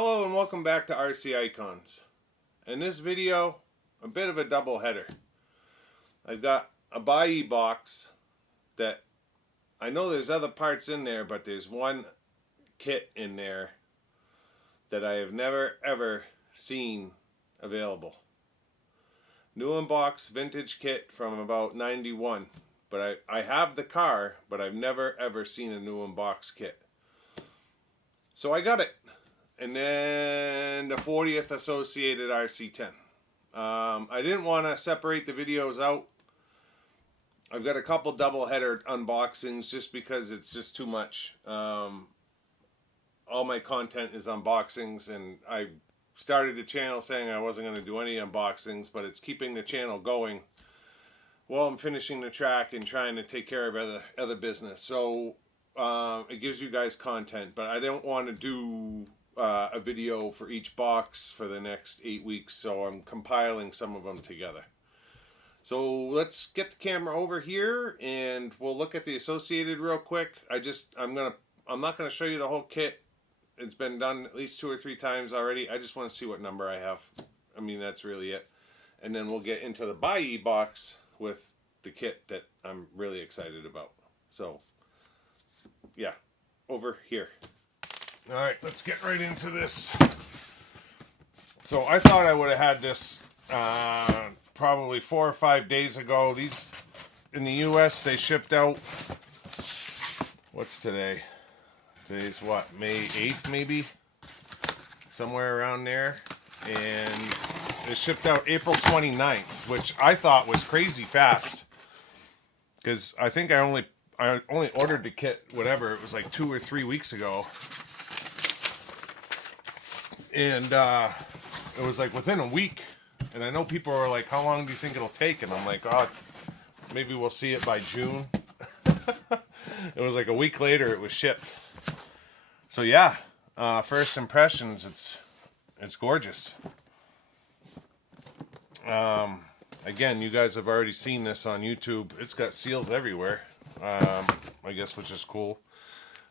Hello and welcome back to RC Icons. In this video, a bit of a double header. I've got a buy box that I know there's other parts in there, but there's one kit in there that I have never ever seen available. New unbox vintage kit from about 91. But I have the car, but I've never ever seen a new unbox kit. So I got it. And then the 40th Associated RC10. I didn't want to separate the videos out. I've got a couple double header unboxings just because it's just too much. All my content is unboxings, and I started the channel saying I wasn't going to do any unboxings, but it's keeping the channel going while I'm finishing the track and trying to take care of other business. So it gives you guys content, but I don't want to do a video for each box for the next 8 weeks, so I'm compiling some of them together. So let's get the camera over here and we'll look at the Associated real quick. I'm not gonna show you the whole kit. It's been done at least 2 or 3 times already. I just want to see what number I have. I mean, that's really it. And then we'll get into the buy box with the kit that I'm really excited about. So yeah, over here. Alright, let's get right into this. So I thought I would have had this probably 4 or 5 days ago. These, in the US, they shipped out, what's today? Today's what, May 8th maybe? Somewhere around there. And they shipped out April 29th, which I thought was crazy fast. Because I think I only ordered the kit, whatever, it was like 2 or 3 weeks ago. And it was like within a week. And I know people are like, how long do you think it'll take? And I'm like, oh, maybe we'll see it by June. It was like a week later it was shipped. So yeah, first impressions, it's gorgeous. Again, you guys have already seen this on YouTube. It's got seals everywhere, I guess, which is cool.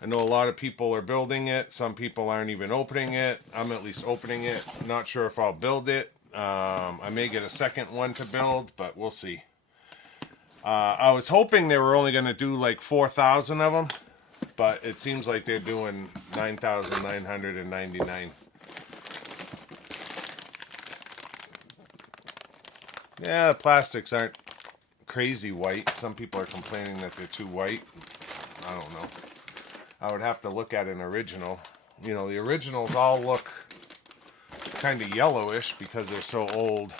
I know a lot of people are building it. Some people aren't even opening it. I'm at least opening it. Not sure if I'll build it. I may get a second one to build, but we'll see. I was hoping they were only going to do like 4,000 of them, but it seems like they're doing 9,999. Yeah, the plastics aren't crazy white. Some people are complaining that they're too white. I don't know. I would have to look at an original. You know, the originals all look kind of yellowish because they're so old.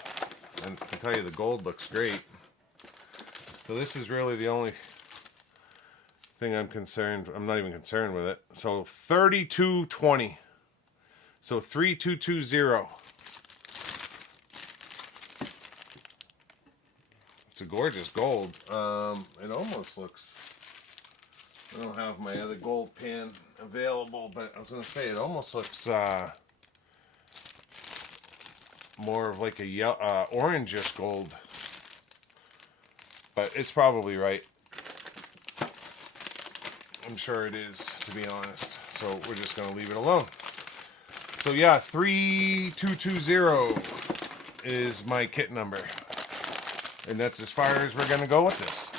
And I can tell you the gold looks great. So this is really the only thing I'm not even concerned with it. So 3220. So 3220. It's a gorgeous gold. It almost looks... I don't have my other gold pan available, but I was going to say it almost looks more of like a orangish gold. But it's probably right. I'm sure it is, to be honest. So we're just going to leave it alone. So yeah, 3220 is my kit number. And that's as far as we're going to go with this.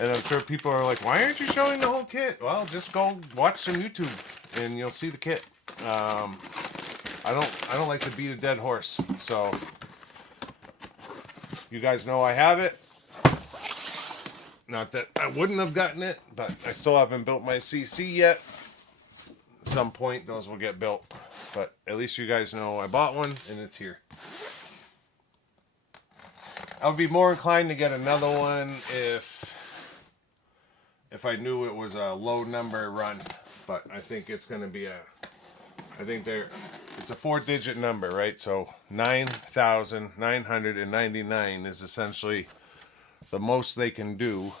And I'm sure people are like, why aren't you showing the whole kit? Well, just go watch some YouTube and you'll see the kit. I don't like to beat a dead horse. So you guys know I have it. Not that I wouldn't have gotten it, but I still haven't built my CC yet. At some point those will get built. But at least you guys know I bought one and it's here. I would be more inclined to get another one if I knew it was a low number run, but I think it's going to be it's a 4-digit number, right? So 9,999 is essentially the most they can do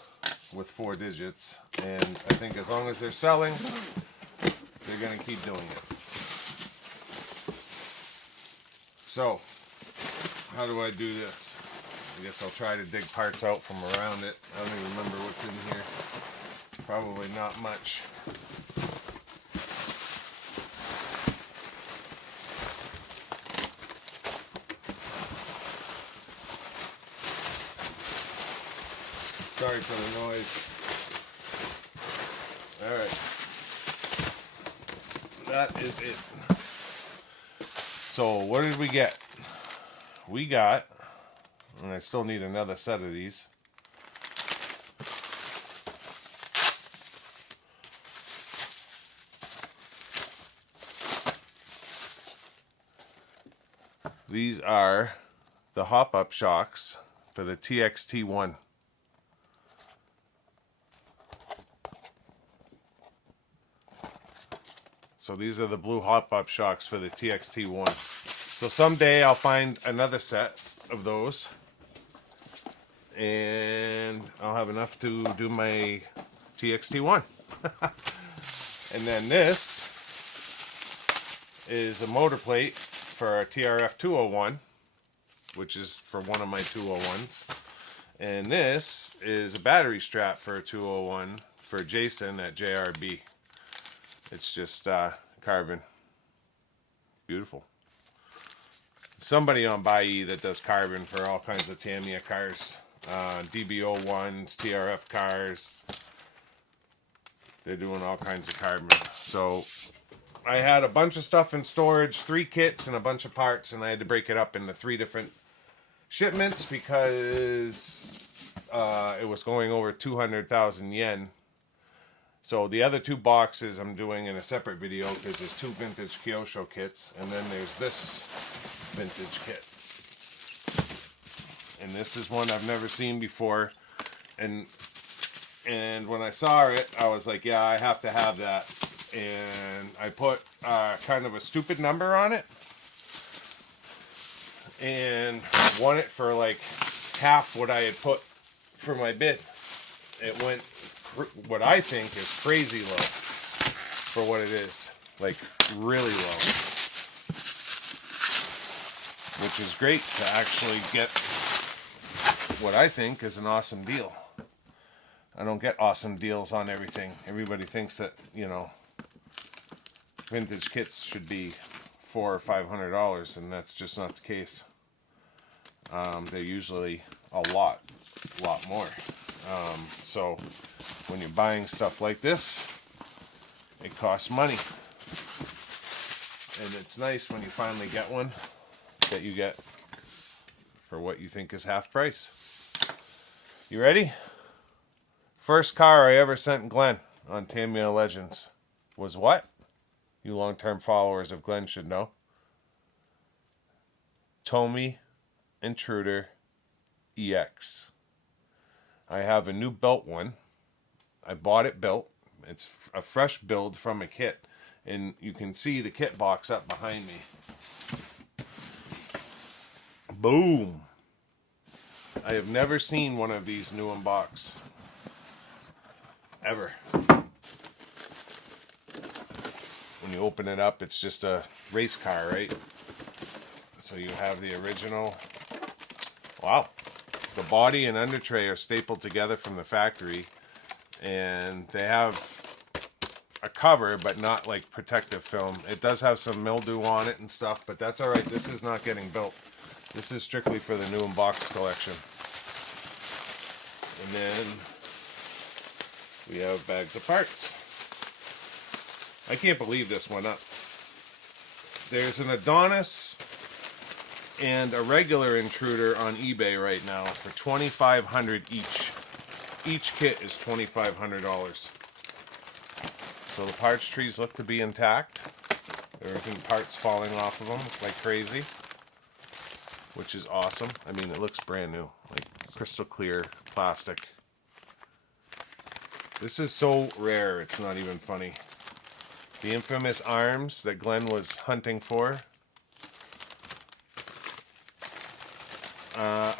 with 4 digits, and I think as long as they're selling, they're going to keep doing it. So, how do I do this? I guess I'll try to dig parts out from around it. I don't even remember what's in here. Probably not much. Sorry for the noise. Alright. That is it. So, what did we get? We got, and I still need another set of these. These are the hop-up shocks for the TXT1. So these are the blue hop-up shocks for the TXT1. So someday I'll find another set of those, and I'll have enough to do my TXT1. And then this is a motor plate for our TRF 201, which is for one of my 201s. And this is a battery strap for a 201 for Jason at JRB. It's just carbon. Beautiful. Somebody on Buyee that does carbon for all kinds of Tamiya cars. DBO ones, TRF cars. They're doing all kinds of carbon. So I had a bunch of stuff in storage, 3 kits and a bunch of parts, and I had to break it up into 3 different shipments because it was going over 200,000 yen. So the other 2 boxes I'm doing in a separate video because there's 2 vintage Kyosho kits, and then there's this vintage kit. And this is one I've never seen before, and when I saw it, I was like, yeah, I have to have that. And I put kind of a stupid number on it, and won it for like half what I had put for my bid. It went, what I think is crazy low for what it is, like really low, which is great to actually get what I think is an awesome deal. I don't get awesome deals on everything. Everybody thinks that, you know, vintage kits should be $400 or $500, and that's just not the case. They're usually a lot more. So when you're buying stuff like this, it costs money, and it's nice when you finally get one that you get for what you think is half price. You ready? First car I ever sent Glenn on Tamiya Legends was what? You long-term followers of Glenn should know. Tomy Intruder EX. I have a new built one. I bought it built. It's a fresh build from a kit. And you can see the kit box up behind me. Boom! I have never seen one of these new unbox. Ever. When you open it up, it's just a race car, right? So you have the original. Wow. The body and under tray are stapled together from the factory, and they have a cover, but not like protective film. It does have some mildew on it and stuff, but that's all right. This is not getting built. This is strictly for the new unbox collection. And then we have bags of parts. I can't believe this went up. There's an Adonis and a regular Intruder on eBay right now for $2,500 each. Each kit is $2,500. So the parts trees look to be intact. There isn't parts falling off of them like crazy, which is awesome. I mean, it looks brand new, like crystal clear plastic. This is so rare, it's not even funny. The infamous arms that Glenn was hunting for.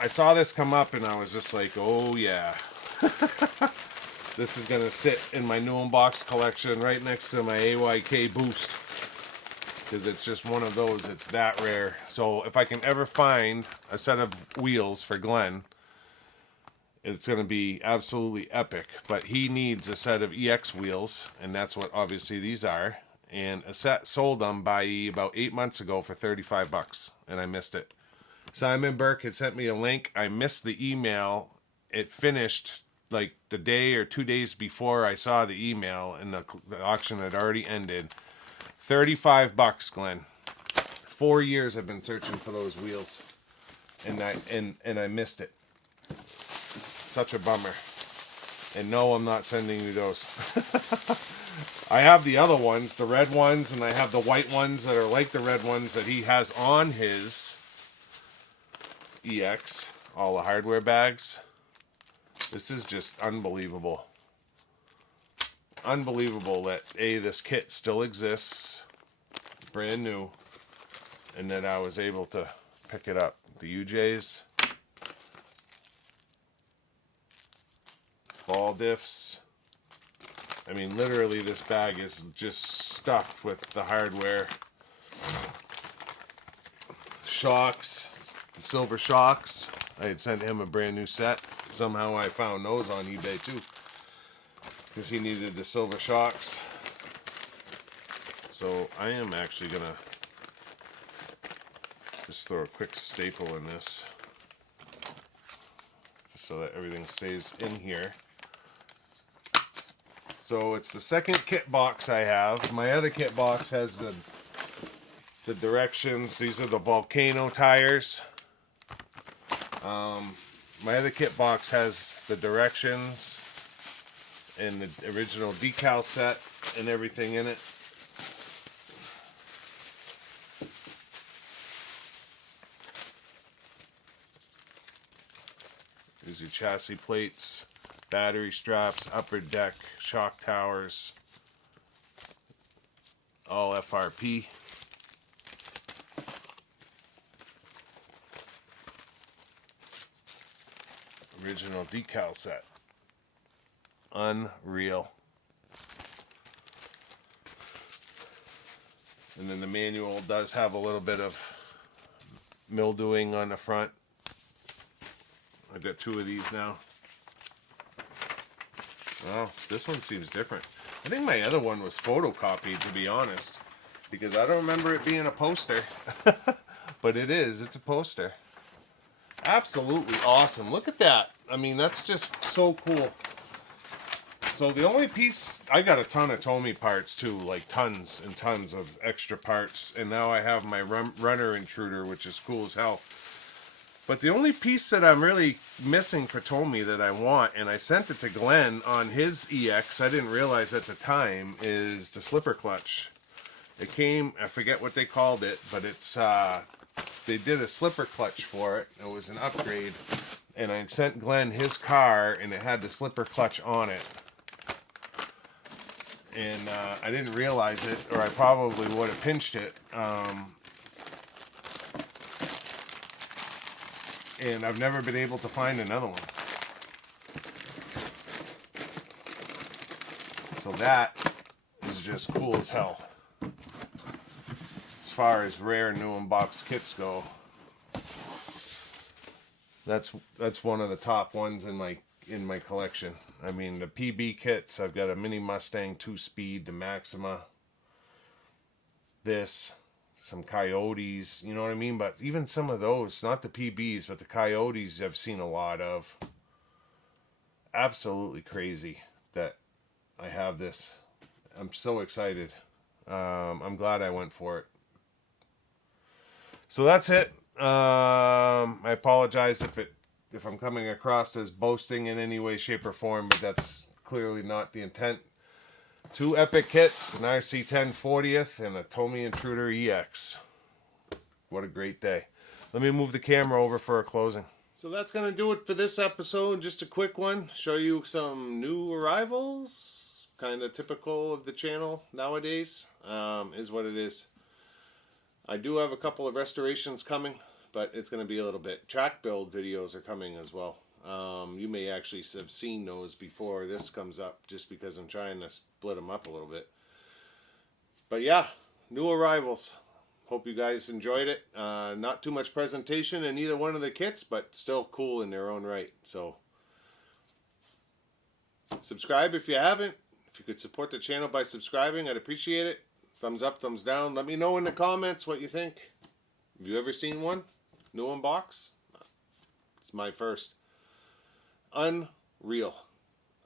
I saw this come up and I was just like, oh yeah. This is going to sit in my new unbox collection right next to my AYK Boost. Because it's just one of those, it's that rare. So if I can ever find a set of wheels for Glenn, it's going to be absolutely epic. But he needs a set of EX wheels, and that's what obviously these are. And a set sold on Buyee about 8 months ago for $35, and I missed it. Simon Burke had sent me a link. I missed the email. It finished like the day or 2 days before I saw the email, and the auction had already ended. $35, Glenn. 4 years I've been searching for those wheels, and I missed it. Such a bummer. And no, I'm not sending you those. I have the other ones, the red ones, and I have the white ones that are like the red ones that he has on his EX. All the hardware bags. This is just unbelievable. Unbelievable that this kit still exists, brand new, and that I was able to pick it up. The UJs, ball diffs. I mean, literally this bag is just stuffed with the hardware. Shocks, the silver shocks. I had sent him a brand new set. Somehow I found those on eBay too, because he needed the silver shocks. So I am actually gonna just throw a quick staple in this, just so that everything stays in here. So it's the second kit box I have. My other kit box has the directions. These are the Volcano tires. My other kit box has the directions and the original decal set and everything in it. These are chassis plates, battery straps, upper deck, shock towers, all FRP. Original decal set. Unreal. And then the manual does have a little bit of mildewing on the front. I've got 2 of these now. Well, this one seems different. I think my other one was photocopied, to be honest, because I don't remember it being a poster. But it is. It's a poster. Absolutely awesome. Look at that. I mean, that's just so cool. So the only piece, I got a ton of Tomy parts too, like tons and tons of extra parts. And now I have my runner intruder, which is cool as hell. But the only piece that I'm really missing for Tomy that I want, and I sent it to Glenn on his EX, I didn't realize at the time, is the slipper clutch. It came, I forget what they called it, but it's, they did a slipper clutch for it. It was an upgrade. And I sent Glenn his car, and it had the slipper clutch on it. And I didn't realize it, or I probably would have pinched it. And I've never been able to find another one. So that is just cool as hell. As far as rare new unbox kits go, that's one of the top ones in my collection. I mean, the PB kits, I've got a Mini Mustang 2-speed, the Maxima, this, some Coyotes, you know what I mean? But even some of those, not the PBs, but the Coyotes I've seen a lot of. Absolutely crazy that I have this. I'm so excited. I'm glad I went for it. So that's it. I apologize if I'm coming across as boasting in any way, shape, or form, but that's clearly not the intent. 2 epic kits, an RC10 40th, and a Tomy Intruder EX. What a great day. Let me move the camera over for a closing. So that's going to do it for this episode. Just a quick one. Show you some new arrivals. Kind of typical of the channel nowadays. Is what it is. I do have a couple of restorations coming, but it's going to be a little bit. Track build videos are coming as well. You may actually have seen those before this comes up, just because I'm trying to split them up a little bit. But yeah, new arrivals. Hope you guys enjoyed it. Not too much presentation in either one of the kits, but still cool in their own right. So subscribe if you haven't. If you could support the channel by subscribing, I'd appreciate it. Thumbs up, thumbs down. Let me know in the comments what you think. Have you ever seen one? New unbox? It's my first. Unreal.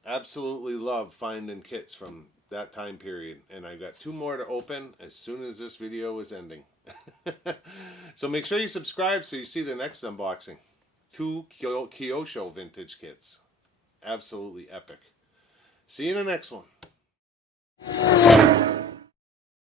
Absolutely love finding kits from that time period, and I got 2 more to open as soon as this video is ending. So make sure you subscribe so you see the next unboxing. 2 Kyosho vintage kits. Absolutely epic. See you in the next one.